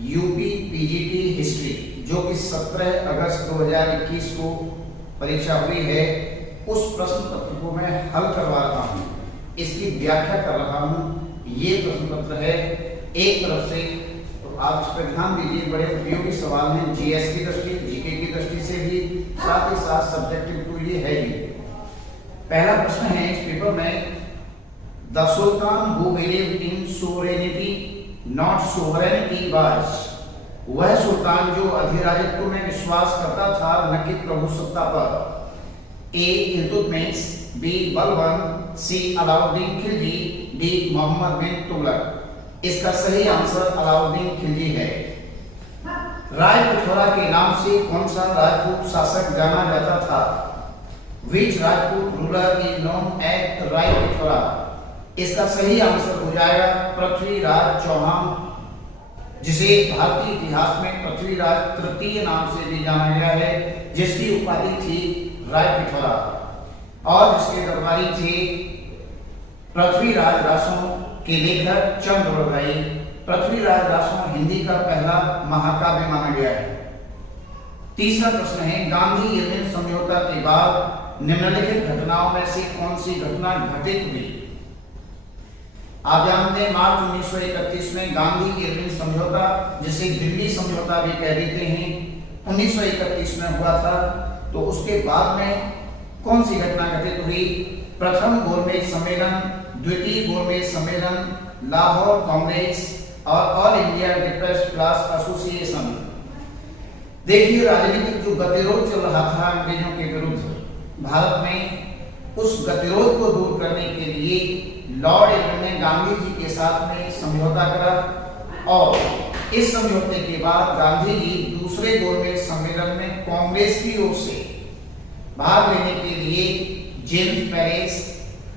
UP PGT history जो कि 17 अगस्त 2021 को परीक्षा हुई है, उस प्रश्न पत्र को मैं हल करवा रहा हूँ, इसकी व्याख्या कर रहा हूँ। ये प्रश्न पत्र है एक तरफ से, तो आप इस पर ध्यान दीजिए। बड़े उपयोगी सवाल हैं जीएस की दृष्टि, जीके की दृष्टि से भी, साथ ही साथ सब्जेक्टिव टू ये है ही। पहला प्रश्न है इस पेपर में, the sultan who believed in sovereignty not sovereignty was, वह सुल्तान जो अधिराज्यत्व में विश्वास करता था न कि प्रभुसत्ता पर। ए इल्तुतमिश, बी बलबन, सी अलाउद्दीन खिलजी, डी मोहम्मद बिन तुगलक। इसका सही आंसर अलाउद्दीन खिलजी है। राय पिथौरा के नाम से कौन सा राजपूत शासक जाना जाता था? Which Rajput ruler is known as Rai Pithora? इसका सही आंसर हो जाएगा पृथ्वीराज चौहान, जिसे भारतीय इतिहास में पृथ्वीराज तृतीय नाम से भी जाना गया है, जिसकी उपाधि थी राय पिथौरा और जिसके दरबारी थे पृथ्वीराज रासों के लेखक चंद्रवरभाई। पृथ्वीराज रासों हिंदी का पहला महाकाव्य माना गया है। तीसरा प्रश्न है, गांधी इरविन समझौता के बाद निम्नलिखित घटनाओं में से कौन सी घटना घटित हुई? आप जानते हैं मार्च 1931 में गांधी इरविन समझौता, जिसे दिल्ली समझौता भी कह देते हैं, 1931 में हुआ था। तो उसके बाद में कौन सी घटना घटित हुई? प्रथम गोलमेज सम्मेलन, द्वितीय गोलमेज सम्मेलन, लाहौर कांग्रेस और all India depressed class association. देखिए, राजनीतिक जो गतिरोध चल रहा था अंग्रेजों के विरुद्ध भारत में, उस गतिरोध को दूर करने के लिए लॉर्ड इरविन ने गांधी जी के साथ में समझौता करा और इस समझौते के बाद गांधी जी दूसरे गोलमेज सम्मेलन में कांग्रेस की ओर से भाग लेने के लिए जेम्स पेरिस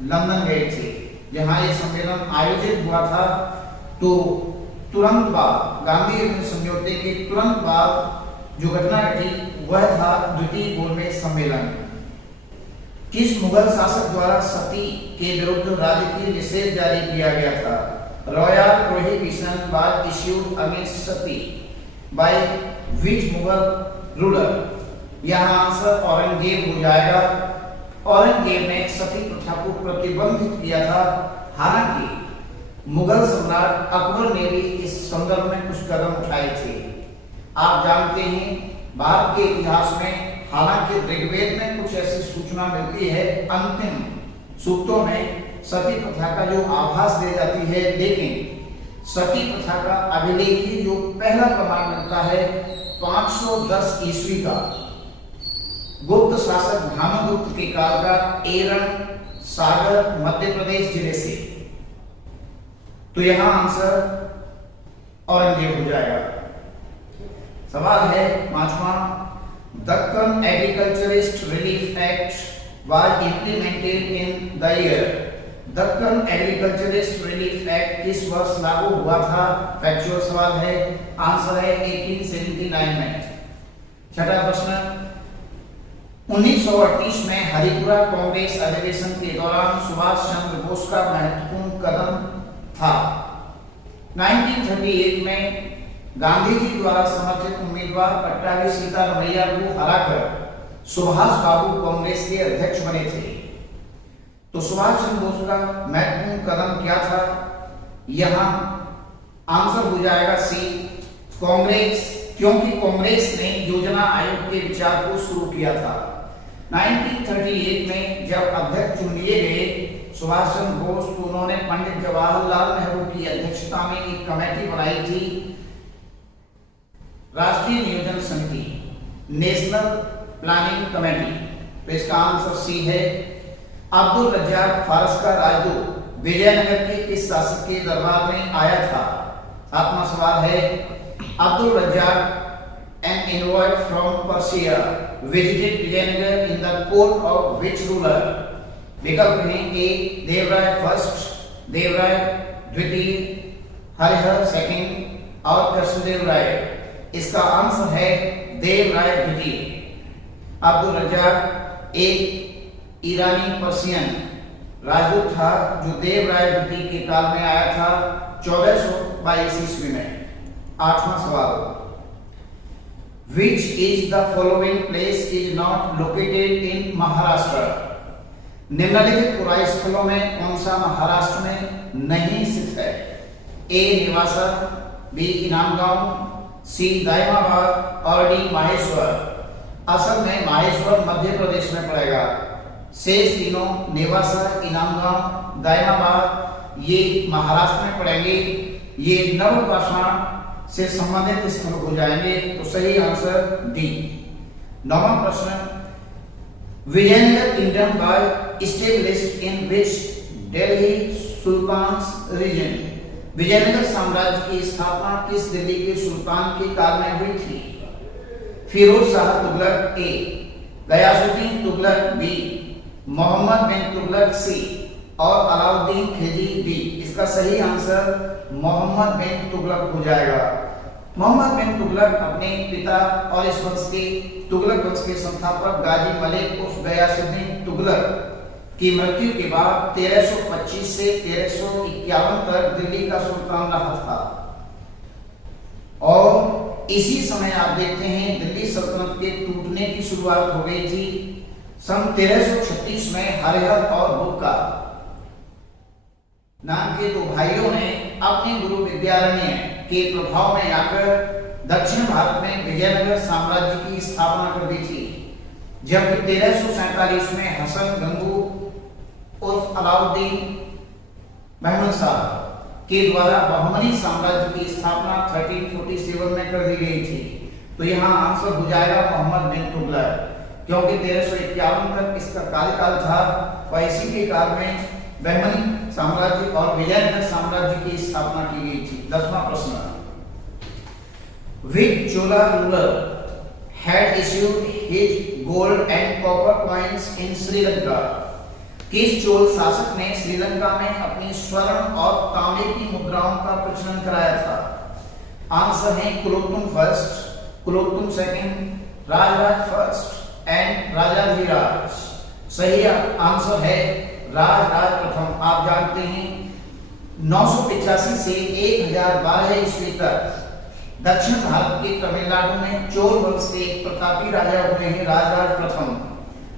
लंदन गए थे, जहां यह सम्मेलन आयोजित हुआ था। तो तुरंत बाद गांधी इरविन समझौते के तुरंत बाद जो घटना घटी वह था द्वितीय गोलमेज सम्मेलन। किस मुगल शासक द्वारा सती के विरुद्ध राजकीय निषेध जारी किया गया था? Royal prohibition was issued against Sati by which Mughal ruler? यहाँ आंसर औरंगजेब हो जाएगा। औरंगजेब ने सती प्रथा को प्रतिबंधित किया था। हालांकि मुगल सम्राट अकबर ने भी इस संदर्भ में कुछ कदम उठाए थे। आप जानते हैं भारत के इतिहास में हालांकि ऋग्वेद में कुछ ऐसी सूचना मिलती है, अंतिम सूक्तों में सती प्रथा का जो आभास दे जाती है, लेकिन सती प्रथा का अभिलेखी जो पहला प्रमाण मिलता है 510 ईस्वी का, गुप्त शासक भानुगुप्त के काल का, एरन सागर मध्य प्रदेश जिले से। तो यहां आंसर औरंगजेब हो जाएगा। सवाल है पांचवा, Deccan agriculturist relief act was implemented in the year? Deccan agriculturist relief act किस वर्ष लागू हुआ था? फैक्चुअल सवाल है, आंसर है 1879 में। छठा प्रश्न, 1938 में हरिपुरा कांग्रेस अधिवेशन के दौरान सुभाष चंद्र बोस का महत्वपूर्ण कदम था। 1938 में गांधी जी द्वारा समर्थित उम्मीदवार पट्टाभी सीतारमैया को हराकर सुभाष बाबू कांग्रेस के अध्यक्ष बने थे। तो सुभाष चंद्र बोस का महत्वपूर्ण कदम क्या था? यहां आंसर हो जाएगा सी, कांग्रेस, क्योंकि कांग्रेस ने योजना आयोग के विचार को शुरू किया था। 1938 में जब अध्यक्ष चुन लिए गए सुभाष चंद्र बोस, तो उन्होंने पंडित जवाहरलाल नेहरू की अध्यक्षता में एक कमेटी बनाई थी, राष्ट्रीय नियोजन समिति, नेशनल प्लानिंग कमेटी। तो इसका आंसर सी है। अब्दुल रज्जाक फारस का राजदूत विजयनगर के किस शासक के दरबार में आया था? सातवां सवाल है, Abdul Razzaq an envoy from Persia visited Vijayanagar in the court of which ruler? विकल्प हैं ए देवराय फर्स्ट, देवराय द्वितीय, हरिहर सेकंड और कृष्णदेव राय। इसका आंसर है देवराय द्वितीय। अब्दुल रज्जाक एक ईरानी पर्शियन राजदूत था जो देवराय द्वितीय के काल में आया था 1422 ईस्वी में। 8वां सवाल, Which is the following place is not located in Maharashtra? निम्नलिखित पुराई स्थलों में कौन सा महाराष्ट्र में नहीं स्थित है? ए नेवासा, बी इनामगांव, सी दायमाबाद और डी माहेश्वर। असल में माहेश्वर मध्य प्रदेश में पड़ेगा। शेष तीनों नेवासा, इनामगांव, दायमाबाद ये महाराष्ट्र में पड़ेंगे। ये नवपाषाण से संबंधित स्थल हो जाएंगे। तो सही आंसर डी। 9वां प्रश्न, Vijayanagara kingdom was established in which Delhi Sultan's region? विजयनगर साम्राज्य की स्थापना किस दिल्ली के सुल्तान के काल में हुई थी? फिरोज शाह तुगलक ए, गयासुद्दीन तुगलक बी, मोहम्मद बिन तुगलक सी और अलाउद्दीन खिलजी डी। इसका सही आंसर मोहम्मद बिन तुगलक हो जाएगा। मोहम्मद बिन तुगलक अपने पिता और इस वंश के तुगलक वंश के संस्थापक गाजी मलिक उर्फ गयासुद्दीन तुगलक की मृत्यु के बाद 1325 से 1351 तक दिल्ली का सुल्तान रहा था। और इसी समय आप देखते हैं दिल्ली सल्तनत के टूटने की शुरुआत हो गई थी। सन 1336 में हरिहर और बुक्का नाम के दो भाइयों ने अपने गुरु विद्यारण्य के प्रभाव में आकर दक्षिण भारत में विजयनगर साम्राज्य की स्थापना कर दी थी। जबकि 1347 में हसन गंगू उर्फ अलाउद्दीन महमूद शाह के द्वारा बहमनी साम्राज्य की स्थापना 1347 में कर दी गई थी। तो यहाँ आंसर हो जाएगा मोहम्मद बिन तुगलक, क्योंकि 1351 तक इसका कार्यकाल था और इसी के काल में बहमनी साम्राज्य और विजयनगर साम्राज्य की स्थापना की गई थी। 10वां प्रश्न, Which Chola ruler had issued his gold and copper coins in Sri Lanka? किस चोल शासक ने श्रीलंका में अपनी स्वर्ण और तांबे की मुद्राओं का प्रचलन कराया था? आंसर है Kulottunga first, Kulottunga second, Rajaraja first and Rajadhiraja. सही आंसर है राजराज प्रथम। आप जानते हैं 985 से 1012 ईस्वी तक दक्षिण भारत के तमिलनाडु में चोल वंश के प्रतापी राजा हुए हैं राजराज प्रथम।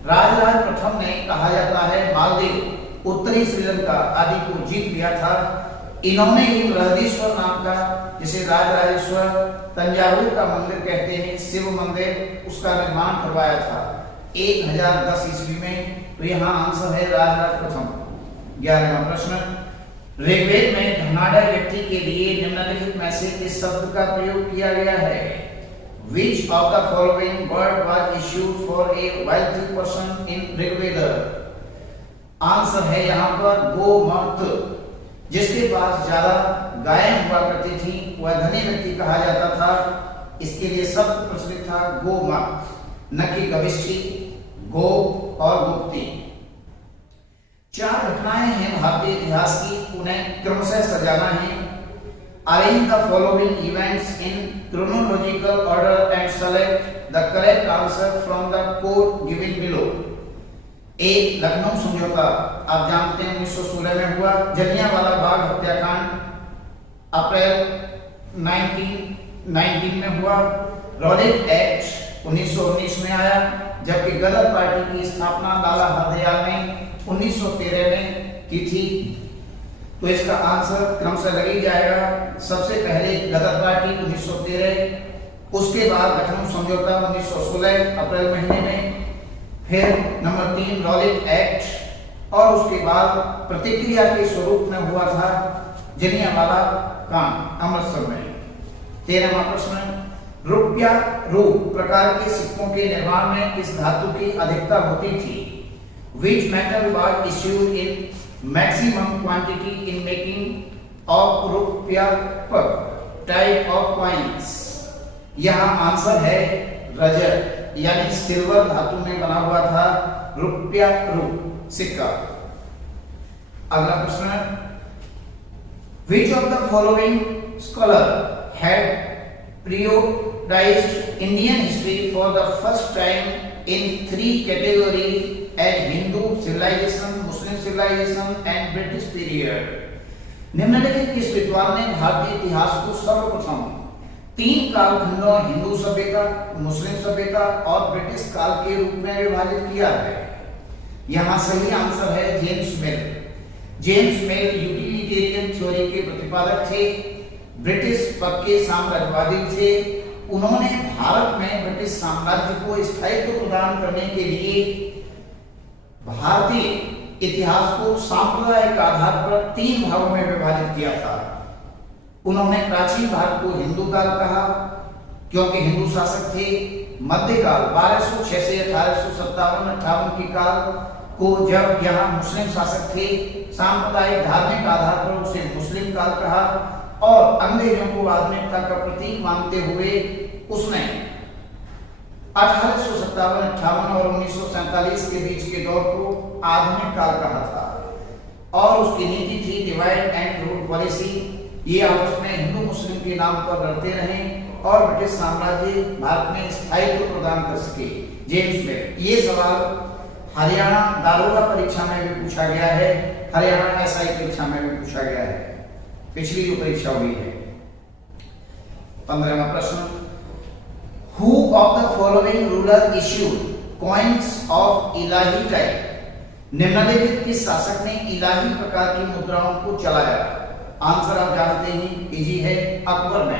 राजराज प्रथम ने कहा जाता है मालदीव, उत्तरी श्रीलंका आदि को जीत लिया था। इन्होंने एक बृहदीश्वर नाम का, जिसे राजराजेश्वर तंजावुर का मंदिर कहते हैं, शिव मंदिर, उसका निर्माण करवाया था 1010 ईस्वी में। तो यहाँ आंसर है राजराज प्रथम। 11वां प्रश्न, ऋग्वेद में धनाढ्य व्यक्ति के लिए निम्नलिखित में से किस शब्द का प्रयोग किया गया है? Which of the following word was issued for a wealthy person in Rigveda? Answer है यहाँ पर गोमर्त। जिसके पास ज्यादा गायें हुआ करती थी वह धनी व्यक्ति कहा जाता था। इसके लिए शब्द प्रचलित था गोमर्त, न कि गविष्ठी, गो और गुप्ती। 4 घटनाएं हैं भारतीय इतिहास की, उन्हें क्रमशः सजाना है। Arrange the following events in chronological order and select the correct answer from the code given below. एक लखनऊ समझौता, आप जानते हैं 1916 में हुआ। जलियांवाला बाग हत्याकांड अप्रैल 1919 में हुआ। रॉलेट एक्ट 1919 में आया, जबकि गदर पार्टी की स्थापना लाला हरदयाल ने 1913 में की थी। तो इसका आंसर क्रमशः लग जाएगा। सबसे पहले गदर पार्टी 1913, उसके बाद लखनऊ समझौता 1916 अप्रैल महीने में, फिर नंबर 3 रॉलेट एक्ट और उसके बाद प्रतिक्रिया के स्वरूप में हुआ था जलियांवाला कांड अमृतसर में। 13वां प्रश्न, रुपया रूप प्रकार के सिक्कों के निर्माण में किस धातु की अधिकता होती थी? Which metal was issued in maximum quantity in making of रुपया per type of coins? यहाँ आंसर है रजत, यानी सिल्वर धातु में बना हुआ था रुपया रूप सिक्का। अगला प्रश्न, Which of the following scholar had periodized Indian history for the first time in 3 categories as Hindu civilization, Muslim civilization and British period? निम्नलिखित किस विद्वान ने भारतीय इतिहास को सर्वप्रथम तीन कालखंडों हिंदू सभ्यता, मुस्लिम सभ्यता और ब्रिटिश काल के रूप में विभाजित किया है। यहाँ सही आंसर है जेम्स मिल। जेम्स मिल यूटिलिटेरियन थ्योरी के प्रतिपादक थे, ब्रिटिश पक्के साम्राज्यवादी थे। उन्होंने भारत में ब्रिटिश साम्राज्य को स्थायित्व प्रदान करने के लिए भारतीय इतिहास को सांप्रदायिक आधार पर तीन भागों में विभाजित किया था। उन्होंने प्राचीन भारत को हिंदू काल कहा क्योंकि हिंदू शासक थे। मध्यकाल 1206 से 1857-58 की काल को जब यहाँ मुस्लिम शासक थे, सांप्रदायिक धार्मिक आधार पर उसे मुस्लिम काल कहा और अंग्रेजों को आधुनिकता का प्रतीक मानते हुए उसने 1857-58 और 1947 के बीच के दौर को आधुनिक काल कहा था। और उसकी नीति थी डिवाइड एंड रूल पॉलिसी। ये आपस में हिंदू मुस्लिम के नाम पर लड़ते रहे और ब्रिटिश साम्राज्य भारत में स्थायित्व प्रदान कर सके। जेम्स मिल। ये सवाल हरियाणा दारोगा परीक्षा में भी पूछा गया है, हरियाणा एसआई परीक्षा में भी पूछा गया है, पिछली जो परीक्षा हुई है। 15वां प्रश्न, Who of the following ruler issued coins of Ilahi type? निम्नलिखित किस शासक ने इलाही प्रकार की मुद्राओं को चलाया? आंसर आप जानते हैं, इजी है, अकबर ने।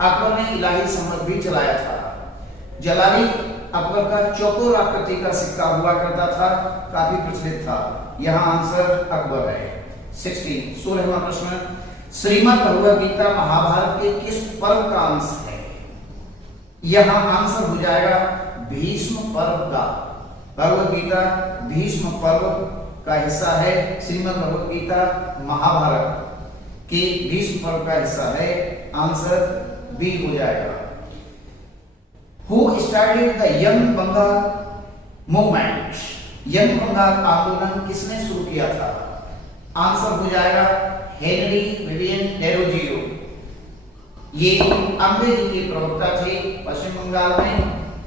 अकबर ने इलाही संवत भी चलाया था। जलाली अकबर का चौकोर आकृति का सिक्का हुआ करता था, काफी प्रचलित था। यहाँ आंसर अकबर है। 16वां प्रश्न, श्रीमद् भगवद गीता महाभारत के किस पर्व का अंश है? यहाँ आंसर हो जाएगा भीष्म पर्व का। भगवद गीता भीष्म पर्व का हिस्सा है। श्रीमद् भगवद गीता महाभारत के भीष्म पर्व का हिस्सा है। आंसर बी हो जाएगा। Who started the young Bengal movement? Young Bengal आंदोलन किसने शुरू किया था? आंसर हो जाएगा हेनरी विवियन डेरोजियो। ये अंग्रेजी के प्रवक्ता थे पश्चिम बंगाल में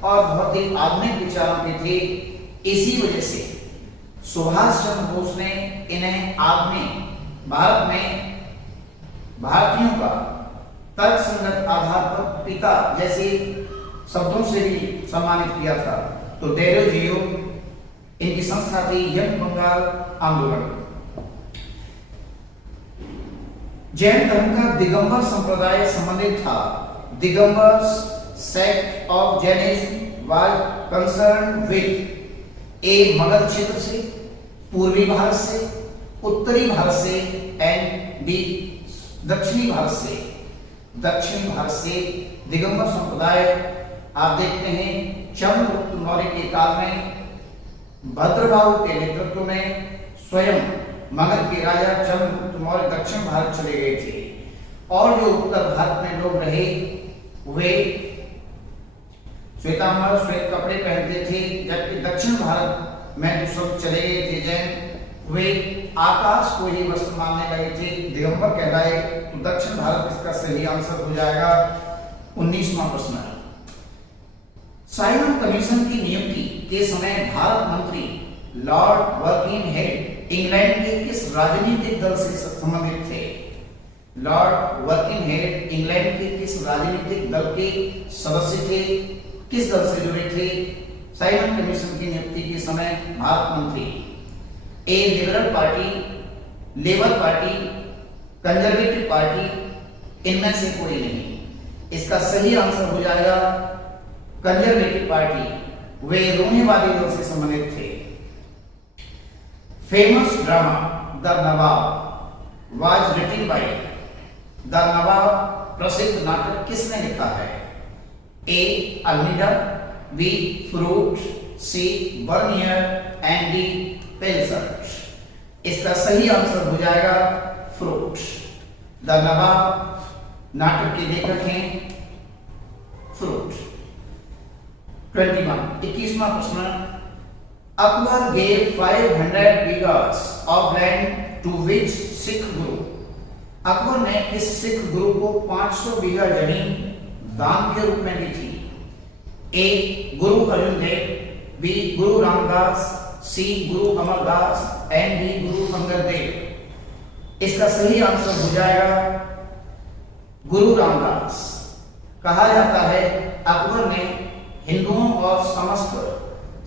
और बहुत ही आधुनिक विचारों के थे। इसी वजह से सुभाष चंद्र बोस ने इन्हें आधुनिक भारत में भारतीयों का तर्कसंगत आधार पर पिता जैसे शब्दों से भी सम्मानित किया था। तो डेरोजियो इनकी संस्था थी यंग बंगाल आंदोलन। जैन धर्म का दिगंबर संप्रदाय संबंधित था। Digambar sect of Jainism was concern with a Magadha क्षेत्र से, पूर्वी भारत से, उत्तरी भारत से एंड बी दक्षिणी भारत से। दक्षिणी भारत से दिगंबर संप्रदाय आप देखते हैं चंद्रगुप्त मौर्य के काल में भद्रबाहु के नेतृत्व में स्वयं मगध के राजा चंद्रगुप्त मौर्य दक्षिण भारत चले गए थे और जो उत्तर भारत में लोग रहे वे श्वेतांबर श्वेत कपड़े पहनते थे, जबकि दक्षिण भारत में जो सब चले गए थे जैन वे आकाश को ही वस्त्र मानने लगे थे, दिगंबर कहलाए। तो दक्षिण भारत इसका सही आंसर हो जाएगा। 19वां प्रश्न, साइमन कमीशन की नियुक्ति के समय भारत मंत्री लॉर्ड वर्किंगहेड इंग्लैंड के किस राजनीतिक दल से संबंधित थे? लॉर्ड वर्किंगहेड इंग्लैंड के किस राजनीतिक दल के सदस्य थे? किस दल से जुड़े थे साइमन कमीशन की नियुक्ति के समय भारत मंत्री? ए liberal party, labour party, conservative party, इनमें से कोई नहीं। इसका सही आंसर हो जाएगा कंजर्वेटिव पार्टी। वे रूढ़िवादी दल से संबंधित थे। Famous drama the Nawab was written by. The Nawab प्रसिद्ध नाटक किसने लिखा है? A Almeida, B Fruit, C Bernier and D Pelsaert. इसका सही आंसर हो जाएगा फ्रूट। द नवाब नाटक के लेखक हैं फ्रूट। 21वां प्रश्न, Akbar gave 500 bighas of land to which Sikh guru? Akbar ने किस सिख गुरु को 500 बीघा जमीन दान के रूप में दी थी? ए गुरु अर्जुन देव, B Guru Ramdas, C Guru Amar Das and D Guru Angad Dev. इसका सही आंसर हो जाएगा गुरु रामदास। कहा जाता है अकबर ने हिंदुओं और समस्त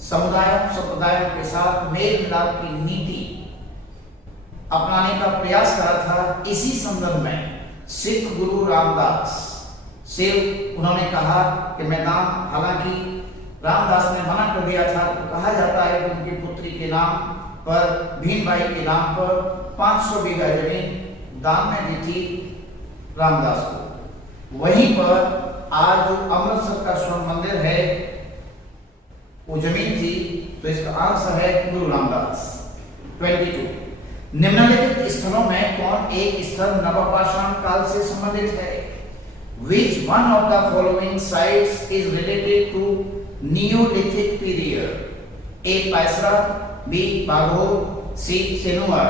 समुदायों संप्रदायों के साथ मेल मिलाप की नीति अपनाने का प्रयास करा था। इसी संदर्भ में सिख गुरु रामदास से उन्होंने कहा कि मैं दान, हालांकि रामदास ने मना कर दिया था, तो कहा जाता है कि उनकी पुत्री के नाम पर, भीमबाई के नाम पर 500 बीघा जमीन दान में दी थी रामदास को। वहीं पर आज जो अमृतसर का स्वर्ण मंदिर है वो जमीन थी, तो इसका आंसर है गुरु रामदास। 22 निम्नलिखित स्थलों में कौन एक स्थल नवपाषाण काल से संबंधित है? Which one of the following sites is related to Neolithic period? A. पैसरा, B. बाघोल, C. सेनुआ,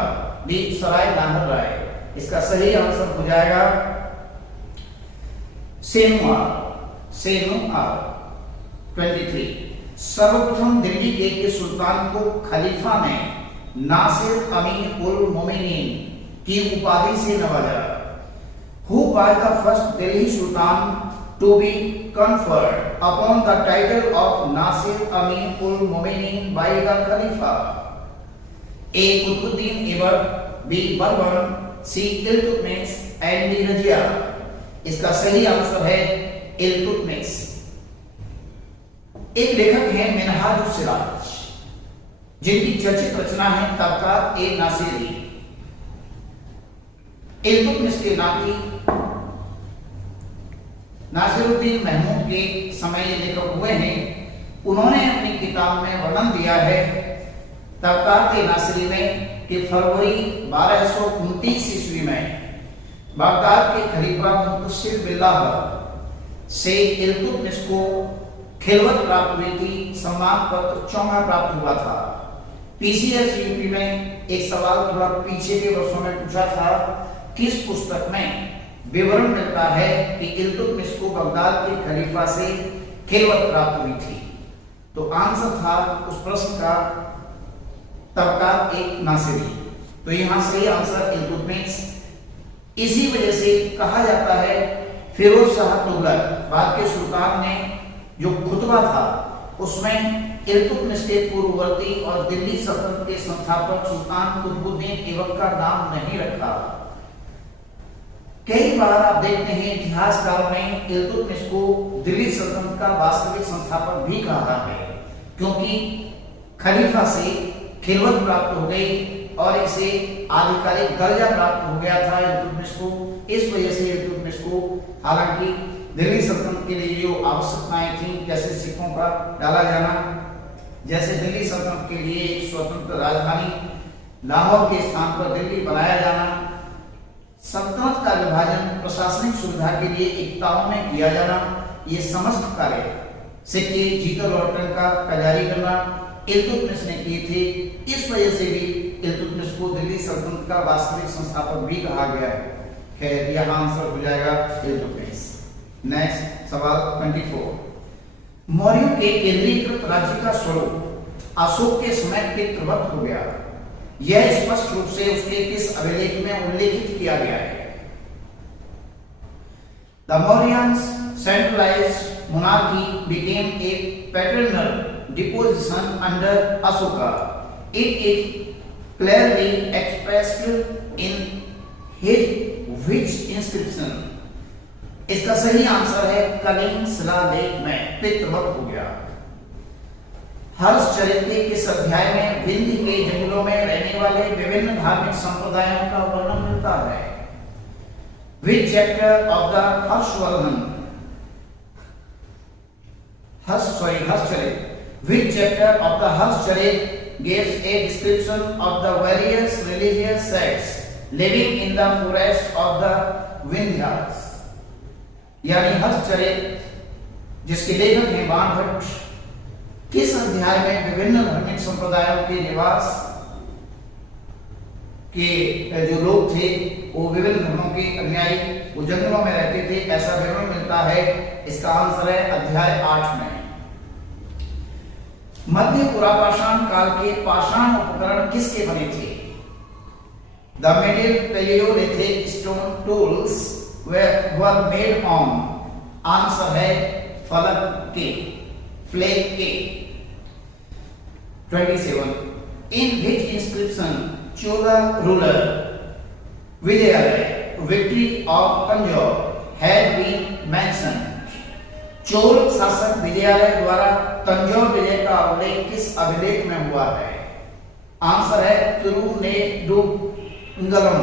D. सराय नाहर राय। इसका सही आंसर हो जाएगा सेनुआ। 23 सर्वप्रथम दिल्ली के सुल्तान को खलीफा ने नासिर अमीर उल मोमिनीन की उपाधि से नवाजा। Who was the first Delhi Sultan to be conferred upon the title of Nasir Amir ul Mu'minin by the Khalifa? A. Qutbuddin Aibak, B. Balban, C. Iltutmish and D. Rajia। इसका सही आंसर है इल्तुतमिश। एक लेखक है मिनहाजुस सिराज, जिनकी चर्चित रचना है तबकात ए नासिरी। इल्तुतमिश के नाती नासिरुद्दीन महमूद के समय ये लेखक हुए हैं। उन्होंने अपनी किताब में वर्णन दिया है तबकात ए नासिरी में कि फरवरी 1229 ईस्वी में बगदाद के खलीफा मुंतसिर बिल्लाह से इल्तुतमिश को खिलवत प्राप्त हुई थी, सम्मान पत्र चौंगा प्राप्त हुआ था। पीसीएस यूपी में एक सवाल थोड़ा पीछे के वर्षों में पूछा था, किस पुस्तक में विवरण मिलता है कि इल्तुतमिश को बगदाद के खलीफा से खिलवत प्राप्त हुई थी? तो आंसर था उस प्रश्न का तबकात ए नासिरी। तो यहां से आंसर इल्तुतमिश। इसी वजह से कहा जाता है फिरोज शाह तुगलक बाद के सुल्तान ने जो खुतबा था उसमें इल्तुतमिश के पूर्ववर्ती और दिल्ली सल्तनत के संस्थापक सुल्तान कुतुबुद्दीन ऐबक का नाम नहीं रखा। कई बार आप देखते हैं इतिहासकारों ने इल्तुतमिश को दिल्ली सल्तनत का वास्तविक संस्थापक भी कहा है, क्योंकि खलीफा से खिलवत प्राप्त हो गई और इसे आधिकारिक दर्जा प्राप्त हो गया था इल्तुतमिश को। इस वजह से इल्तुतमिश को, हालांकि दिल्ली सल्तनत के लिए जो आवश्यकताएं थी, जैसे सिखों का डाला जाना, जैसे दिल्ली सल्तनत के लिए एक स्वतंत्र राजधानी लाहौर के स्थान पर दिल्ली बनाया जाना, सल्तनत का विभाजन प्रशासनिक सुविधा के लिए एकताओं में किया जाना, ये समस्त कार्य सिक्के जीतल और टंका का जारी करना इल्तुतमिश ने किए थे। इस वजह से भी इल्तुतमिश को दिल्ली सल्तनत का वास्तविक संस्थापक भी कहा गया है। खैर यह आंसर हो जाएगा इल्तुतमिश। नेक्स्ट सवाल 24 मौर्यों के केंद्रीकृत राज्य का स्वरूप अशोक के समय पितृवत हो गया। यह स्पष्ट रूप से उसके किस अभिलेख में उल्लेखित किया गया है? The Mauryans centralized monarchy became a paternal deposition under Ashoka. It is clearly expressed in his which inscription? इसका सही आंसर है कलिंग शिलालेख में पितृवत हो गया। हर्षचरित के किस अध्याय में विंध्य के जंगलों में रहने वाले विभिन्न धार्मिक संप्रदायों का वर्णन मिलता है? Which chapter of the Harshvardhan? Harshcharit. Which chapter of the Harshcharit gives a description of the various religious sects living in the forest of the Vindhyas? यानी हर्षचरित जिसके लेखक हैं बाणभट्ट, किस अध्याय में विभिन्न धार्मिक संप्रदायों के निवास के जो लोग थे वो विभिन्न धर्मों के अनुयायी वो जंगलों में रहते थे, ऐसा विवरण मिलता है? इसका आंसर है अध्याय 8 में। मध्य पुरापाषाण काल के पाषाण उपकरण किसके बने थे? The Middle Paleolithic stone tools were made on answer है फलक के, फ्लैग के। 27 in which inscription Chola ruler Vijayalaya victory of Tanjore had been mention. Chola शासक विजयालय द्वारा तंजौर विजय का उल्लेख किस अभिलेख में हुआ है? आंसर है तिरुनेडुंगलम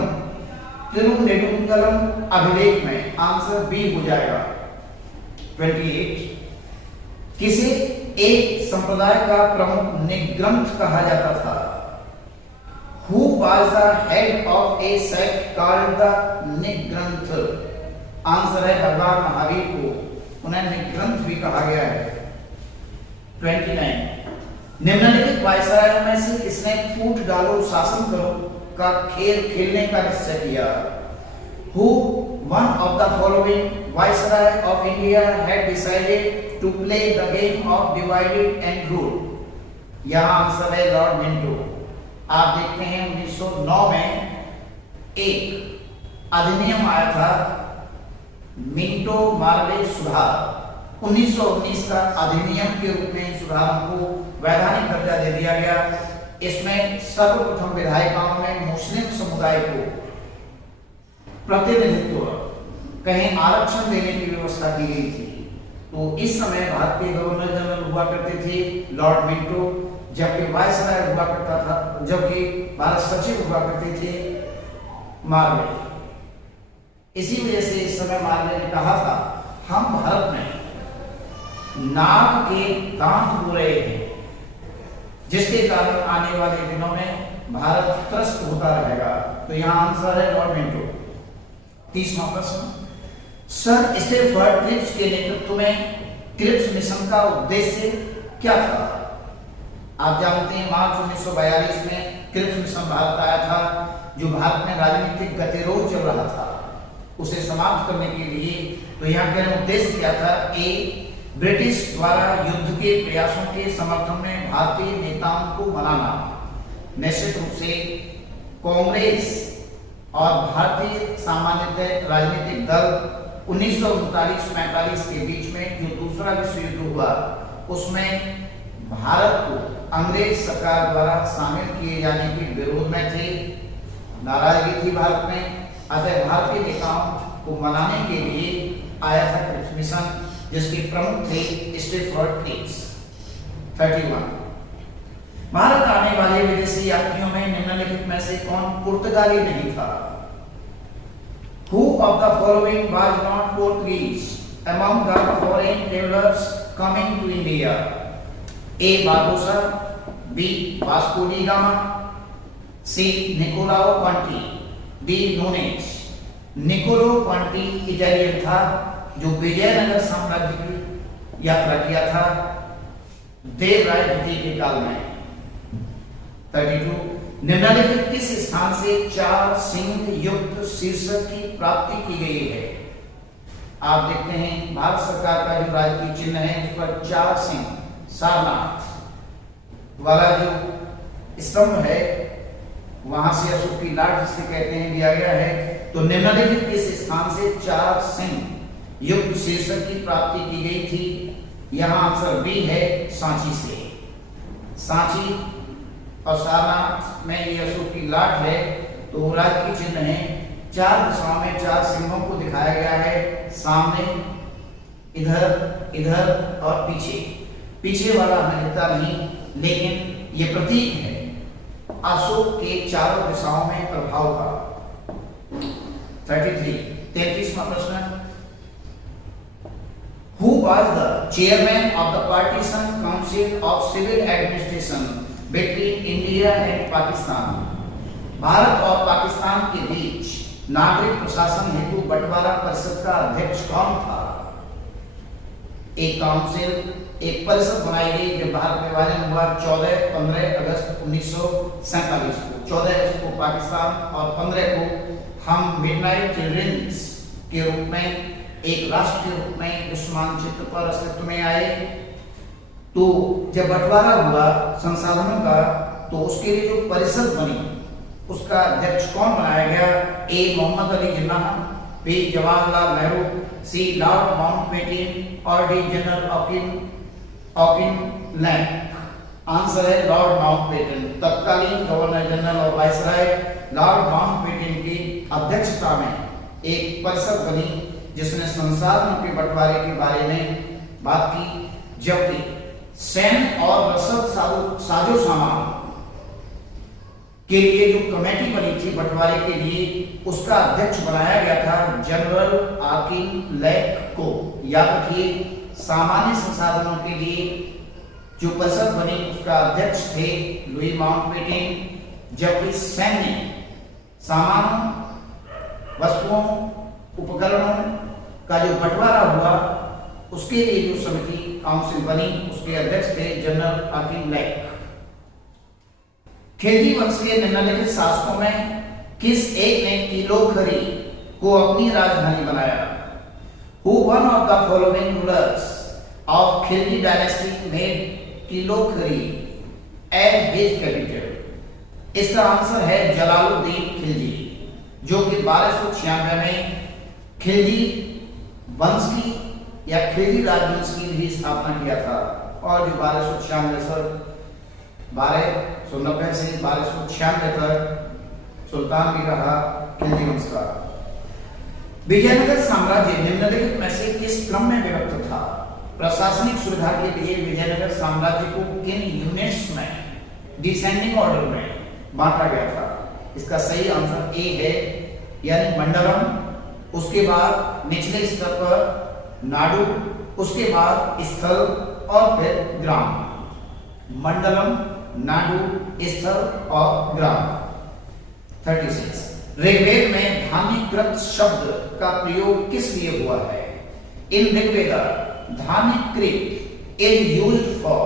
अभिलेख में। आंसर बी हो जाएगा। 28 किसे एक संप्रदाय का प्रमुख निग्रंथ कहा जाता था? Who was the head of a sect called the Nigrantha? Answer है भगवान महावीर को, उन्हें निग्रंथ भी कहा गया है। 29 निम्नलिखित वायसरायों में से किसने फूट डालो शासन करो का खेल खेलने का निश्चय किया? Who one of the following viceroy of India had decided to play the game of divided and rule? यहाँ आंसर है लॉर्ड मिंटो। आप देखते हैं 1909 में एक अधिनियम आया था, मिंटो मार्ले सुधार। 1919 का अधिनियम के रूप में सुधारों को वैधानिक दर्जा दे दिया गया। इसमें सर्वप्रथम विधायिकाओं में मुस्लिम समुदाय को प्रतिनिधित्व, कहीं आरक्षण देने की व्यवस्था की गई थी। तो इस समय भारत के गवर्नर जनरल हुआ करते थे लॉर्ड मिंटो, जबकि वायसराय हुआ करता था, जबकि भारत सचिव हुआ करते थे मार्ले। इसी वजह से इस समय मार्ले ने कहा था, हम भारत में नाक के दांत हो रहे हैं, जिसके कारण आने वाले दिनों में भारत त्रस्त होता रहेगा। तो यहाँ आंसर है लॉर्ड मिंटो। 30वां प्रश्न, सर स्टेफर्ड क्रिप्स के नेतृत्व में क्रिप्स मिशन का उद्देश्य क्या था? आप जानते हैं मार्च 1942 में क्रिप्स मिशन भारत आया था, जो भारत में राजनीतिक गतिरोध चल रहा था, उसे समाप्त करने के लिए। तो यहाँ का उद्देश्य क्या था? ए ब्रिटिश द्वारा युद्ध के प्रयासों के समर्थन में भारतीय नेताओं को मनाना, निश्चित रूप से कांग्रेस और भारतीय सामान्यतः राजनीतिक दल 1939-45 के बीच में जो दूसरा विश्व युद्ध हुआ, उसमें भारत को अंग्रेज सरकार द्वारा शामिल किए जाने के विरोध में थे, नाराजगी थी भारत में। अतः भारतीय नेताओं को मनाने के लिए आया था क्रिप्स मिशन, जिसके प्रमुख थे स्टेफर्ड क्रिप्स। 31 भारत आने वाले विदेशी यात्रियों में निम्नलिखित में से कौन पुर्तगाली नहीं था? Who of the following was not Portuguese among the foreign travelers coming to India? A. Barbosa, B. Vasco da Gama, C. Nicolao Conti, D. Nunes। Nicolo Conti Italian था, जो विजयनगर साम्राज्य की यात्रा किया था देवराय द्वितीय के काल में। 32 निम्नलिखित किस स्थान से 4 सिंह युक्त शीर्षक की प्राप्ति की गई है? आप देखते हैं भारत सरकार का जो राजकीय चिन्ह है, उस पर 4 सिंह सारनाथ वाला जो स्तंभ है, वहां से अशोक की लाट जिसे कहते हैं दिया गया है। तो निम्नलिखित किस स्थान से 4 सिंह युक्त शीर्षक की प्राप्ति की गई थी? यहाँ आंसर बी है, सांची से। सांची और सारनाथ में ये अशोक की लाट है, तो राजकीय चिन्ह है। 4 दिशाओं में 4 सिंहों को दिखाया गया है, सामने, इधर, इधर और पीछे। पीछे वाला हमें दिखता नहीं, लेकिन ये प्रतीक है अशोक के चारों दिशाओं में प्रभाव का। 33वां प्रश्न, Who was the chairman of the Partition Council of Civil Administration between India and Pakistan? Bharat और पाकिस्तान के बीच नागरिक प्रशासन हेतु बंटवारा परिषद का अध्यक्ष कौन था? एक काउंसिल, एक परिषद बनाई गई जब भारत विभाजन हुआ 15 अगस्त 1947 को। 14 अगस्त को पाकिस्तान और 15 को हम मिडनाइट चिल्ड्रंस के रूप में एक राष्ट्र के रूप में विश्व मानचित्र पर अस्तित्व में आए। तो जब बंटवारा हुआ संसाधनों का, तो उसके लिए जो परिषद बनी, उसका अध्यक्ष कौन बनाया गया? ए मोहम्मद अली जिन्नाह, बी जवाहरलाल नेहरू, सी लॉर्ड माउंटबेटन और डी जनरल ऑकिनलैंड। आंसर है लॉर्ड माउंटबेटन। तत्कालीन गवर्नर जनरल और वायसराय लॉर्ड माउंटबेटन की अध्यक्षता में एक परिषद बनी जिसने संसाधनों के बंटवारे के बारे में बात की, जबकि सैन्य और रसद साजो सामान के लिए जो कमेटी बनी थी बंटवारे के लिए, उसका अध्यक्ष बनाया गया था जनरल ऑकिनलैंड को। याद रखिए, सामान्य संसाधनों के लिए जो परिषद बनी उसका अध्यक्ष थे लुई माउंटबेटन, जबकि सैन्य सामानों, वस्तुओं, उपकरणों का जो बंटवारा हुआ उसके लिए जो समिति काउंसिल बनी उसके अध्यक्ष थे जनरल ऑकिनलैंड। खिलजी वंश के निम्नलिखित शासकों में किस एक ने किलोखरी को अपनी राजधानी बनाया? Who one of the following rulers of Khilji dynasty made Kilokhri as his capital? इसका आंसर है जलालुद्दीन खिलजी, जो कि 1296 में खिलजी वंश की या खिलजी राजवंश की भी स्थापना किया था, और जो 1296 से 1296 तक सुल्तान भी रहा खिलजी वंश का। विजयनगर साम्राज्य निम्नलिखित में से किस क्रम में विभक्त था? प्रशासनिक सुविधा के लिए विजयनगर साम्राज्य को किन यूनिट्स में डिसेंडिंग ऑर्डर में बांटा गया था? इसका सही आंसर ए है, यानी मंडलम, उसके बाद निचले स्तर पर नाडु, उसके बाद स्थल और फिर ग्राम। मंडलम, नाडु, स्थल और ग्राम। 36 ऋग्वेद में धान्यकृत शब्द का प्रयोग किस लिए हुआ है? In Rigveda धान्यकृत is used for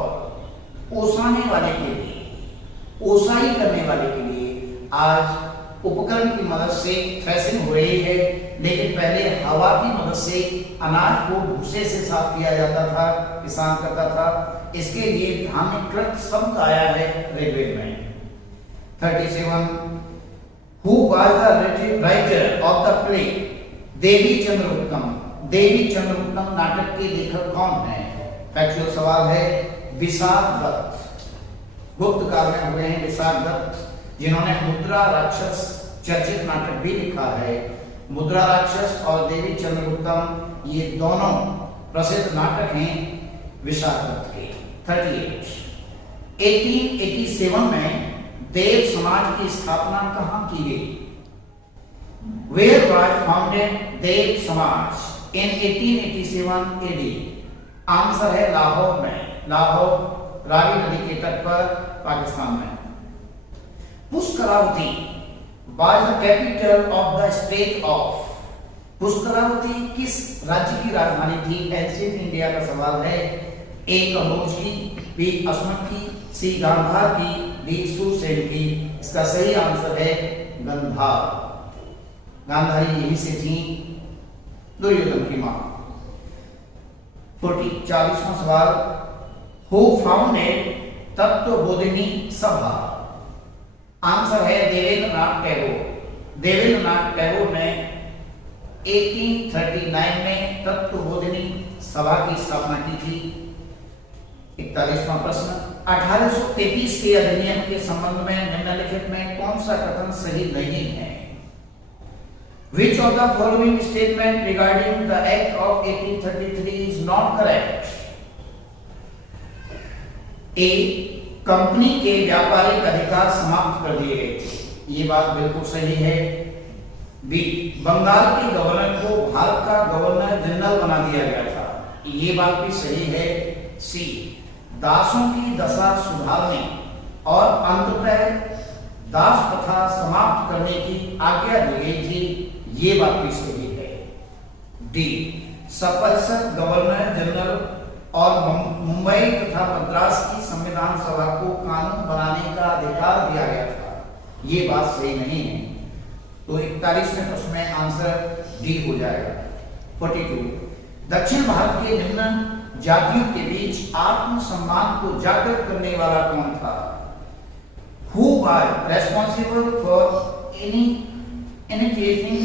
ओसाने वाले के लिए, ओसाई करने वाले के लिए। आज उपकरण की मदद से थ्रेसिंग हो रही है, लेकिन पहले हवा की मदद से अनाज को भूसे से साफ किया जाता था, किसान करता था। इसके लिए धान्यकृत शब्द आया है ऋग्वेद में। 37 Who was the writer of the play देवी चंद्रगुप्तम? देवी चंद्रगुप्तम नाटक के लेखक कौन हैं? फैक्चुअल सवाल है। विशाख दत्त, गुप्त काल में हुए हैं विशाख दत्त, जिन्होंने मुद्रा राक्षस चर्चित नाटक भी लिखा है। मुद्रा राक्षस और देवी चंद्रगुप्तम ये दोनों प्रसिद्ध नाटक हैं विशाख दत्त के। 38 1887 में देव समाज की स्थापना कहां की गई? Where was founded देव समाज in 1887 AD? आंसर है लाहौर में, लाहौर रावी नदी के तट पर पाकिस्तान में। Pushkaravati was the capital of the state of? Pushkaravati किस राज्य की राजधानी थी? एंशिएंट इंडिया का सवाल है। ए कनौज की, बी असमत की, सी गांधार की, डी सुरसेन की। इसका सही आंसर है गंधार। गांधारी यहीं से थी, दुर्योधन की मां। 40वां सवाल हु फाउंडेड तत्वबोधिनी सभा? आंसर है देवेंद्रनाथ टैगोर। देवेंद्रनाथ टैगोर ने 1839 में तत्वबोधिनी सभा की स्थापना की थी। 41वां प्रश्न 1833 के अधिनियम के संबंध में निम्नलिखित में कौन सा कथन सही नहीं है? Which of the following statement regarding the Act of 1833 is not correct? A. Company के व्यापारिक अधिकार समाप्त कर दिए गए थे, ये बात बिल्कुल सही है। बी. बंगाल के गवर्नर को भारत का गवर्नर जनरल बना दिया गया था, ये बात भी सही है। सी. दासों की दशा सुधारने और अंततः दास प्रथा समाप्त करने की आज्ञा दी गई थी, ये बात भी सही है। डी. सपरिषद गवर्नर जनरल और मुंबई तथा मद्रास की संविधान सभा को कानून बनाने का अधिकार दिया गया था, ये बात सही नहीं है। तो 41वें प्रश्न में आंसर डी हो जाएगा। 42 दक्षिण भारत के निम्न जातियों के बीच आत्मसम्मान को जागृत करने वाला कौन था? Who was responsible for initiating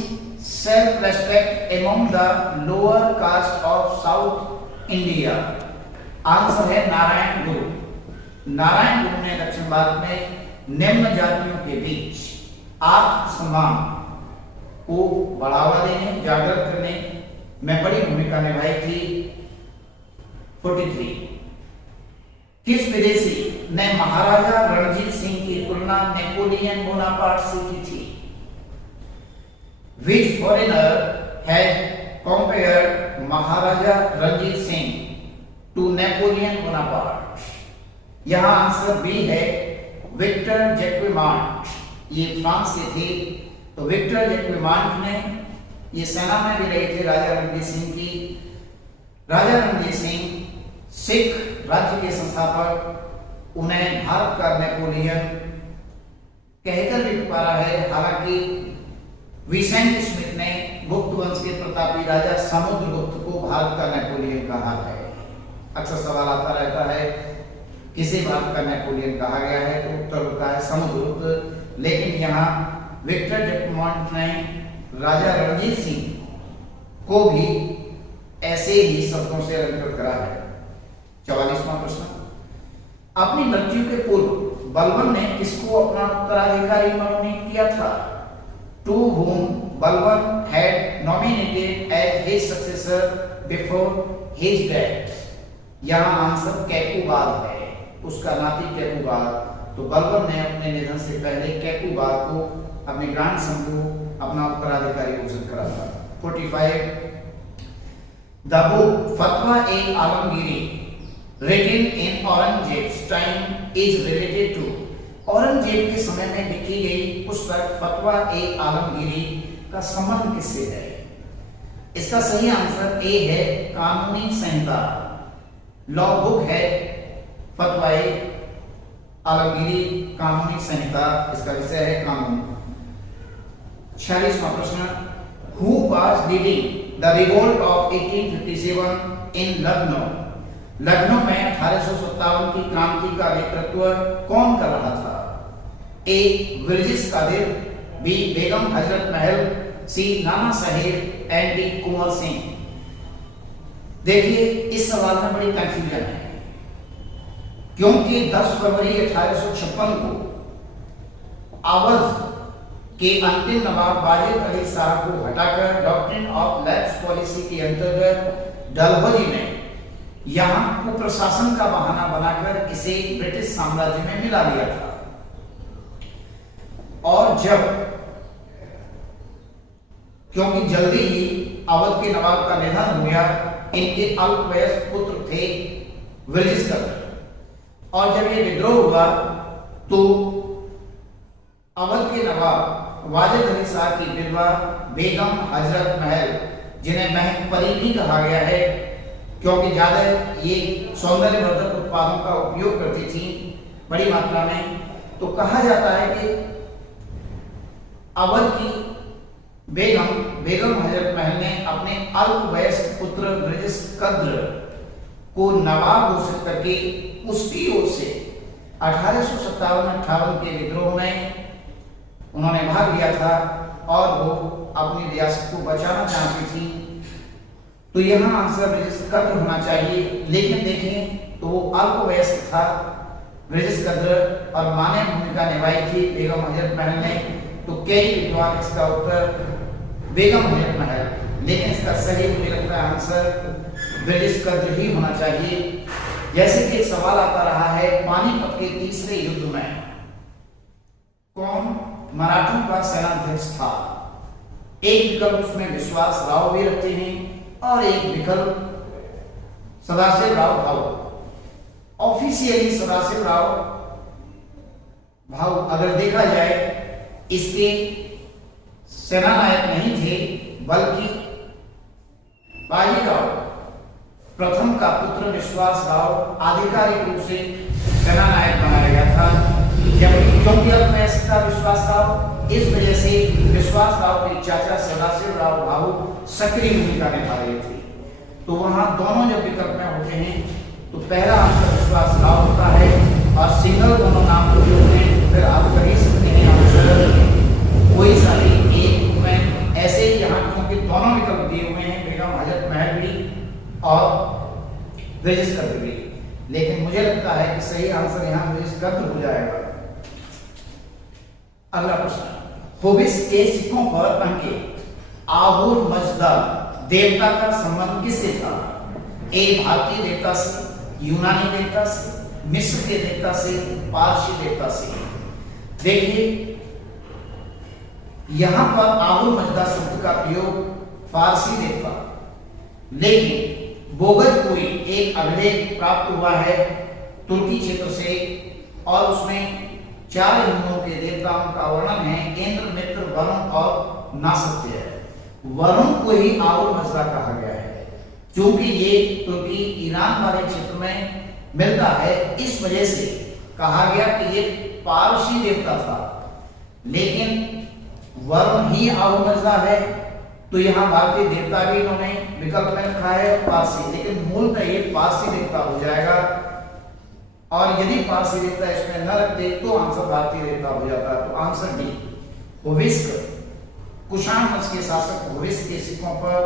self respect among the lower caste of south India? Answer है नारायण गुरु। नारायण गुरु ने दक्षिण भारत में निम्न जातियों के बीच आत्मसम्मान को बढ़ावा देने, जागृत करने में बड़ी भूमिका निभाई थी। 43 किस विदेशी ने महाराजा रणजीत सिंह की तुलना नेपोलियन बोनापार्ट से की थी? Which foreigner had compared Maharaja Ranjit Singh to Napoleon Bonaparte? यहाँ आंसर बी है, विक्टर जैक्विमार्ट। ये फ्रांस के थे। तो विक्टर जैक्विमार्ट ने ये सेना में भी रहे थे राजा रणजीत सिंह की। राजा रणजीत सिंह सिख राज्य के संस्थापक, उन्हें भारत का नेपोलियन कहकर भी पुकारा है। हालांकि विसेंट स्मिथ ने गुप्त वंश के प्रतापी राजा समुद्रगुप्त को भारत का नेपोलियन कहा है। अक्सर सवाल आता रहता है किसे भारत का नेपोलियन कहा गया है, तो उत्तर होता है समुद्रगुप्त। लेकिन यहाँ विक्टर जैक्विमार्ट ने राजा रणजीत सिंह को भी ऐसे ही शब्दों से अलंकृत करा है। 44वां प्रश्न, अपनी मृत्यु के पूर्व बलबन ने किसको अपना उत्तराधिकारी मनोनीत किया था? To whom Balban had nominated as his successor before his death? यहाँ आंसर कैकुबाद है, उसका नाती कैकुबाद। तो बलबन ने अपने निधन से पहले कैकुबाद को अपने ग्रैंडसन को अपना उत्तराधिकारी घोषित करा था। 45 The book Fatwa-e-Alamgiri written in Aurangzeb's time is related to? Aurangzeb के समय में लिखी गई पुस्तक फतवा-ए-आलमगीरी का संबंध किससे है? इसका सही आंसर ए है, कानूनी संहिता। लॉ बुक है फतवा-ए-आलमगीरी, कानूनी संहिता इसका विषय है, कानून। 46वां प्रश्न, who was leading the revolt of 1857 इन लखनऊ? लखनऊ में 1857 की क्रांति का नेतृत्व कौन कर रहा था? ए विरजिस Qadir, B Begum Hazrat Mahal, C Nana Saheb and D Kunwar Singh. देखिए इस सवाल में बड़ी कंफ्यूजन है, क्योंकि 10 फरवरी 1856 को अवध के अंतिम नवाब वाजिद अली शाह को हटाकर डॉक्ट्रिन ऑफ लैप्स पॉलिसी के अंतर्गत डलहौजी में यहाँ कुप्रशासन का बहाना बनाकर इसे ब्रिटिश साम्राज्य में मिला दिया था। और जब क्योंकि जल्दी ही अवध के नवाब का निधन हो गया, इनके अल्पवयस्क पुत्र थे विरजिस कादिर, और जब ये विद्रोह हुआ तो अवध के नवाब वाजिद अली शाह की विधवा बेगम हजरत महल, जिन्हें महकपरी भी कहा गया है क्योंकि ज्यादा ये सौंदर्यवर्धक उत्पादों का उपयोग करती थी बड़ी मात्रा में, तो कहा जाता है कि अवध की बेगम हजरत महल ने अपने अल्पवयस्क पुत्र विरजिस कादिर को नवाब घोषित करके उसकी ओर से 1857-58 के विद्रोह में उन्होंने भाग लिया था और वो अपनी रियासत को बचाना चाहती थी। तो यहाँ आंसर विरजिस कादिर होना चाहिए, लेकिन देखें तो वो अल्पवयस्क था विरजिस कादिर और मां ने भूमिका निभाई थी बेगम हजरत महल ने। तो कई विद्वान इसका उत्तर बेगम हजरत महल, लेकिन इसका सही मुझे लगता है आंसर विरजिस कादिर ही होना चाहिए। जैसे कि एक सवाल आता रहा है, पानीपत के तीसरे युद्ध में कौन मराठों का सेनाध्यक्ष था? एक विकल्प उसमें विश्वास राव भी रखते हैं और एक विकल्प सदाशिव राव भाऊ। ऑफिशियली सदाशिव राव भाऊ अगर देखा जाए इसके सेनानायक नहीं थे, बल्कि बाजीराव प्रथम का पुत्र विश्वास राव आधिकारिक रूप से सेनानायक बनाया गया था। जबकि क्योंकि अल्पवयस्क था विश्वास राव, इस वजह से विश्वास राव के चाचा सदाशिव राव भाऊ सक्रिय भूमिका निभा रहे थे। तो वहां दोनों जब विकल्प में होते हैं तो पहला आंसर विश्वास राव होता है और सिंगल दोनों नाम को जोड़ते हैं, फिर आप कह सकते हैं आंसर कोई सा भी एक में। ऐसे ही यहाँ और ब्रिजेश कर्तव्य, लेकिन मुझे लगता है कि सही आंसर यहाँ ब्रिजेश कर्तव्य हो जाएगा। अगला प्रश्न, होबिस के सिक्कों पर अंकित आहुर मजदर देवता का संबंध किससे था? ए भारतीय देवता से, यूनानी देवता से, मिस्र के देवता से, पारसी देवता से। देखिए यहां पर आहुर मजदा शब्द का प्रयोग फारसी देवता, लेकिन बोगज कोई एक अभिलेख प्राप्त हुआ है तुर्की क्षेत्र से और उसमें 4 हिंदुओं के देवताओं का वर्णन है, इंद्र, मित्र, वरुण और नासत्य। वरुण को ही आहुर मजदा कहा गया है, क्योंकि ये तुर्की ईरान वाले क्षेत्र में मिलता है, इस वजह से कहा गया कि ये पारसी देवता था। लेकिन वरुण ही आहुर मजदा है, तो यहाँ भारतीय देवता भी इन्होंने विकल्प में रखा है पारसी, लेकिन मूलतः ये पारसी देवता हो जाएगा। और यदि पारसी देवता इसमें न रखते तो आंसर भारतीय देवता हो जाता। तो आंसर डी, होविस्क, कुषाण वंश के शासक होविस्क के सिक्कों पर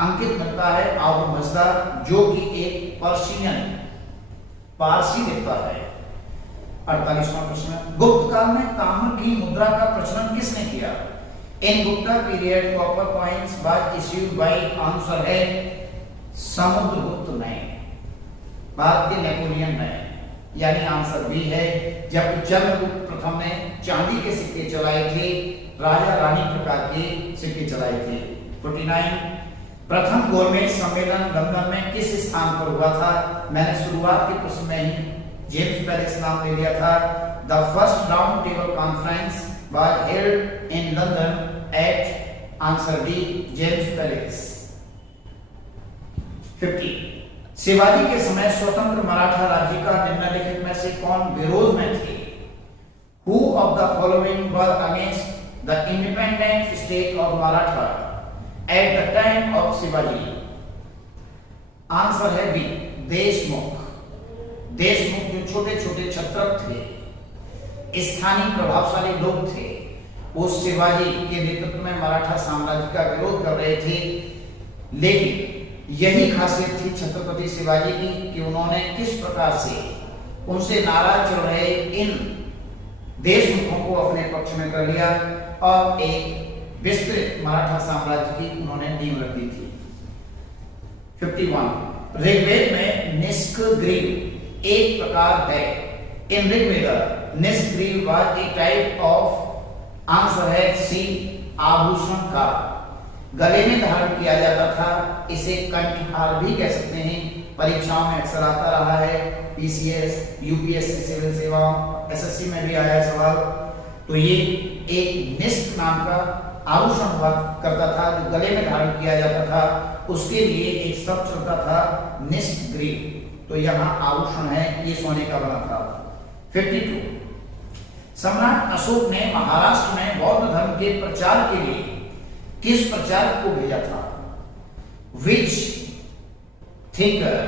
अंकित मिलता है आहुर मजदा, जो कि एक पर्शियन पारसी देवता है। 48वां प्रश्न, गुप्त काल में ताम्र की मुद्रा का प्रचलन किसने किया? In Gupta period copper coins was issued by, answer है समुद्रगुप्त ने, भारत के नेपोलियन ने, यानी आंसर बी है। जब चंद्रगुप्त प्रथम ने चांदी के सिक्के चलाए थे, राजा रानी प्रकार के सिक्के चलाए थे। 49, प्रथम गोलमेज सम्मेलन लंदन में किस स्थान पर हुआ था? मैंने शुरुआत के प्रश्न में ही जेम्स पैलेस नाम ले लिया था। The first round table conference was held in London at, answer D, James Palace. 50, Shivaji के समय स्वतंत्र मराठा राज्य का निम्नलिखित में से कौन विरोध में थे? Who of the following were against the independent state of Maratha at the time of Shivaji? Answer है बी, देशमुख। देशमुख जो छोटे छोटे क्षत्रप थे, स्थानीय प्रभावशाली लोग थे, वो शिवाजी के नेतृत्व में मराठा साम्राज्य का विरोध कर रहे थे। लेकिन यही खासियत थी छत्रपति शिवाजी की कि उन्होंने किस प्रकार से उनसे नाराज चल रहे इन देशमुखों को अपने पक्ष में कर लिया और एक विस्तृत मराठा साम्राज्य की उन्होंने नींव रख दी थी। 51, ऋग्वेद में निष्क्रिय एक प्रकार है। इन ऋग्वेद निष्क्रिय was a type of, answer है सी, आभूषण का, गले में धारण किया जाता था। इसे कंठहार भी कह सकते हैं, परीक्षाओं में अक्सर आता रहा है, पीसीएस, यूपीएससी सिविल सेवाओं, एसएससी में भी आया सवाल। तो ये एक निष्क नाम का आभूषण हुआ करता था जो गले में धारण किया जाता था, उसके लिए एक शब्द चलता था निष्क्रिय, तो यहाँ आभूषण है, ये सोने का बना था। 52, सम्राट अशोक ने महाराष्ट्र में बौद्ध धर्म के प्रचार के लिए किस प्रचारक को भेजा था? Which thinker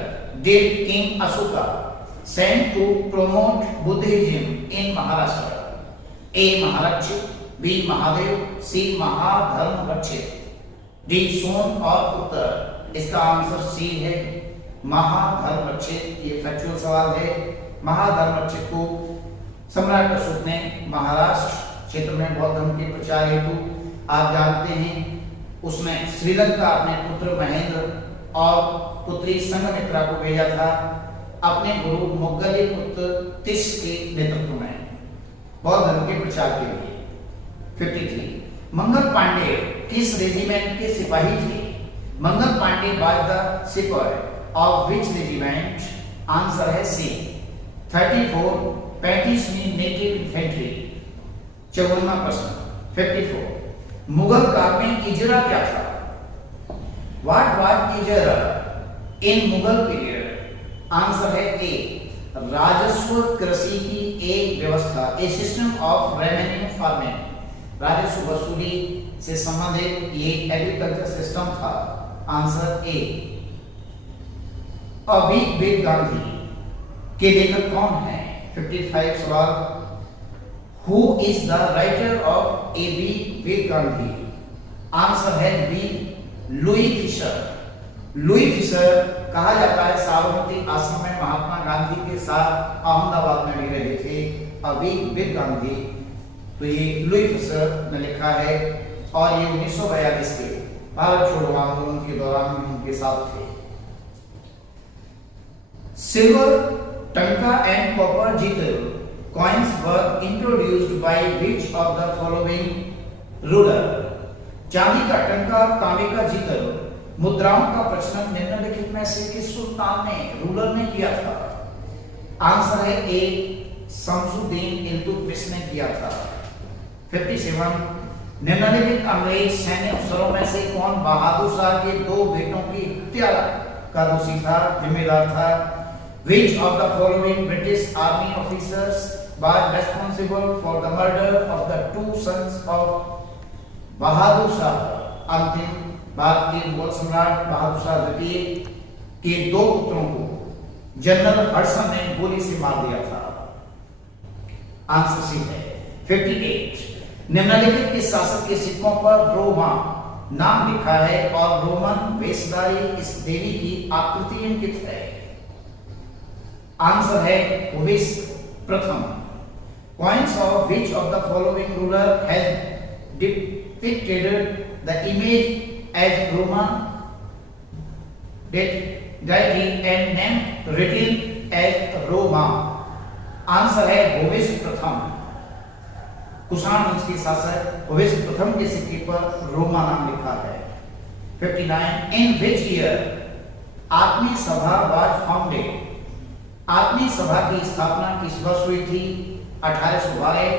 did King Ashoka send to promote Buddhism in Maharashtra? A. महारक्षित, B. Mahadev, C. महाधर्मरक्षित, D. सोन और उत्तर। इसका आंसर C है, महाधर्मरक्षित। ये फैक्चुअल सवाल है। महाधर्मरक्षित को सम्राट अशोक ने महाराष्ट्र क्षेत्र में बौद्ध धर्म के प्रचार हेतु, आप जानते हैं, उसमें श्रीलंका अपने पुत्र महेंद्र और पुत्री संघमित्रा को भेजा था अपने गुरु मुगली पुत्र तिस के नेतृत्व में बौद्ध धर्म के प्रचार के लिए। 53, मंगल पांडे किस रेजिमेंट के सिपाही थे? मंगल पांडे वाज द सिपाही ऑफ विच रेजिमेंट? आंसर है सी, 34 35वीं नेटिव इन्फेंट्री। 54वां प्रश्न, 54, मुगल काल में इजरा क्या था? What was ijara in Mughal period? Answer है ए, राजस्व कृषि की एक व्यवस्था, a system of revenue farming, राजस्व वसूली से संबंधित ये एग्रीकल्चर सिस्टम था। Answer A. अभी गांधी के लेखक कौन है? 55 सवाल, Who is the writer of A.B. Gandhi? Answer है B, Louis Fischer. Louis Fischer कहा जाता है साबरमती आश्रम में महात्मा गांधी के साथ अहमदाबाद में भी रहे थे, अभी विद गांधी। तो ये लुई फिशर ने लिखा है और ये 1942 के भारत छोड़ो आंदोलन के दौरान उनके साथ थे। सिल्वर, टंका एंड कॉपर जीतल coins were introduced by which of the following ruler? चांदी का टंका और तांबे का जीतल मुद्राओं का प्रचलन निम्नलिखित में से किस सुल्तान ने, रूलर ने किया था? आंसर है ए, शमसुद्दीन इल्तुतमिश ने किया था। 57 निम्नलिखित अंग्रेज सैन्य अफसरों में से कौन बहादुर शाह के 2 बेटों की हत्या का दोषी था, जिम्मेदार था? Which of the following British army officers was responsible for the murder of the 2 sons of Bahadur Shah? अंतिम भारत के मुगल सम्राट बहादुर शाह द्वितीय के 2 पुत्रों को जनरल हडसन ने गोली से मार दिया था। आंसर सी है। 58 निम्नलिखित किस शासक के सिक्कों पर रोमा नाम लिखा है और रोमन वेशधारी इस देवी की आकृति अंकित है? आंसर है हुविस प्रथम। Coins of which of the following ruler has depicted the image as Roman deity and name written as Roma? Answer है हुविस प्रथम। कुषाण वंश के शासक हुविस प्रथम के सिक्के पर रोमा नाम लिखा है। 59 In which year आत्मीय सभा was founded? आत्मीय सभा की स्थापना किस वर्ष हुई थी? 1812,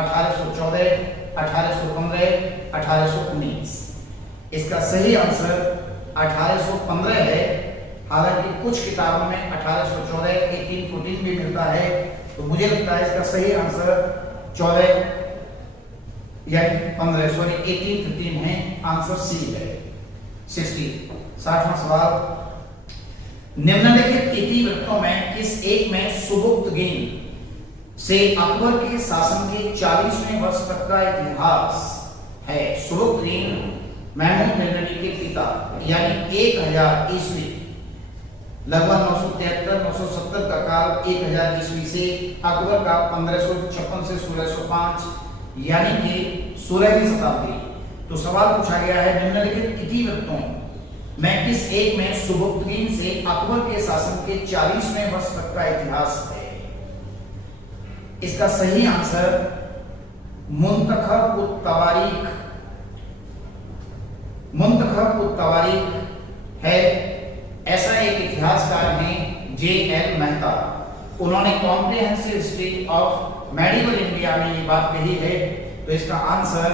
1814, 1815, 1819। इसका सही आंसर 1815 है। हालांकि कुछ किताबों में 1814, 1814 भी मिलता है, तो मुझे लगता है इसका सही आंसर 14 यानी 15 सॉरी 1815 है। आंसर सी है। 60वां सवाल, निम्नलिखित इतिवृत्तों में किस एक में सुबुक्तगीन से अकबर के शासन के 40वें वर्ष तक का इतिहास है? सुबुक्तगीन महमूद गजनवी के पिता यानी 1000 ईस्वी, लगभग 973-970 का काल 1000 ईस्वी से अकबर का 1556 से 1605 यानी कि 16वीं शताब्दी। तो सवाल पूछा गया है निम्नलिखित इतिवृत्तों में किस एक में सुबुक्तगीन से अकबर के शासन के 40वें वर्ष तक का इतिहास है? इसका सही आंसर मुंतखब उत तवारीख है। ऐसा एक इतिहासकार हैं J.L. मेहता, उन्होंने comprehensive history of medieval India में ये बात कही है। तो इसका आंसर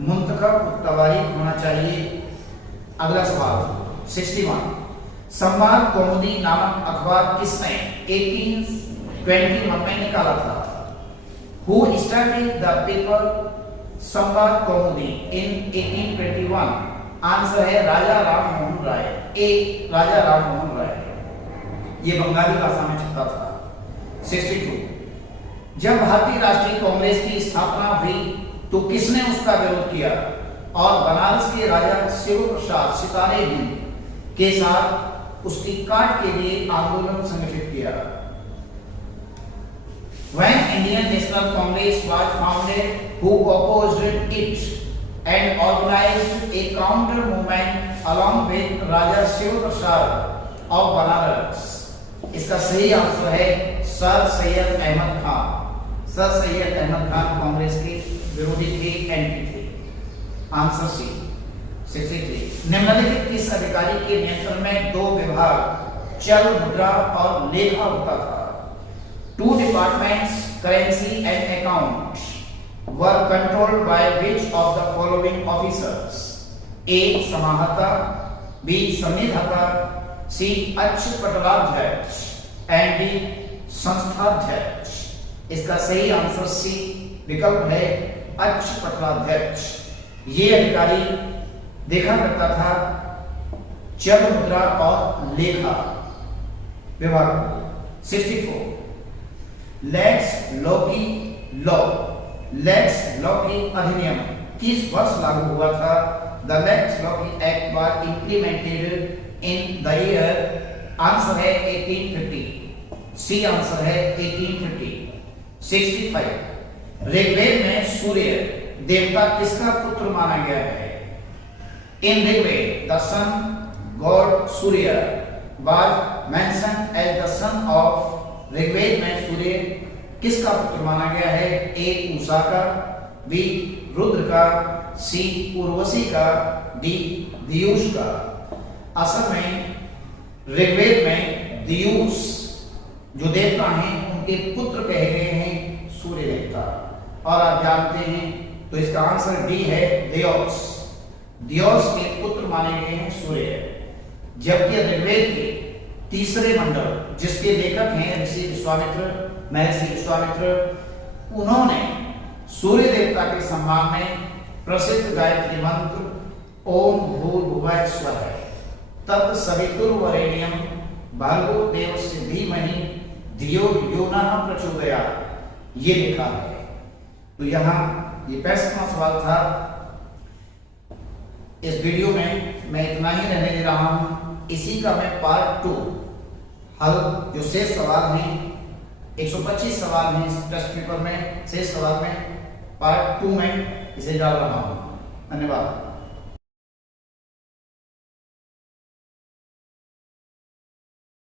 मुंतखब उत तवारीख होना चाहिए। अगला सवाल 61 संवाद कौमुदी नामक अखबार किसने 1821 में निकाला था? Who started the paper संवाद कौमुदी in 1821? आंसर है राजा राम मोहन राय। ए, राजा राम मोहन राय। ये बंगाली भाषा में छपता था। 62 जब भारतीय राष्ट्रीय कांग्रेस की स्थापना हुई तो किसने उसका विरोध किया और बनारस के राजा शिव प्रसाद सितारे हिंद के साथ उसकी काट के लिए आंदोलन संगठित किया? When Indian National Congress was founded, who opposed it and organized a counter movement along with Raja Shiv Prasad of Banaras? इसका सही आंसर है सर सैयद अहमद खान। सर सैयद अहमद खान कांग्रेस के विरोधी थे, एंटी थे। Answer C. 63 निम्नलिखित किस अधिकारी के नियंत्रण में 2 विभाग चल मुद्रा और लेखा होता था? 2 departments, currency and account, were controlled by which of the following officers? A. समाहर्ता, B. संनिधाता, C. अक्षपटलाध्यक्ष and D. संस्थाध्यक्ष। इसका सही आंसर सी विकल्प है अक्षपटलाध्यक्ष। ये अधिकारी देखा करता था चल मुद्रा और लेखा विभाग। 64 लेक्स लॉकी अधिनियम किस वर्ष लागू हुआ था? The Lex Loci Act was implemented in the year, answer है 1850, सी आंसर है 1850। 65 ऋग्वेद में सूर्य देवता किसका पुत्र माना गया है? In Rigveda the sun god Surya was mentioned as the son of, Rigveda में सूर्य किसका पुत्र माना गया है? ए उषा का, बी रुद्र का, सी उर्वशी का, डी दियुष का। असल में ऋग्वेद में दियुष जो देवता हैं उनके पुत्र कहे गए हैं सूर्य देवता, और आप जानते हैं तो इसका आंसर डी है दियोस। दियोस के पुत्र माने गए हैं सूर्य। जबकि ऋग्वेद के तीसरे मंडल जिसके लेखक हैं ऋषि विश्वामित्र, महर्षि विश्वामित्र, उन्होंने सूर्य देवता के सम्मान में प्रसिद्ध गायत्री मंत्र ओम भूर्भुवः स्वः तत्सवितुर्वरेण्यं भर्गो देवस्य धीमहि धियो यो नः प्रचोदयात्, ये लिखा है। तो यहाँ ये 65वां सवाल था। इस वीडियो में मैं इतना ही रहने दे रहा हूँ। इसी का मैं पार्ट 2 हल, जो शेष सवाल हैं 125 सवाल हैं इस टेस्ट पेपर में, शेष सवाल में पार्ट 2 में इसे डाल रहा हूँ। धन्यवाद।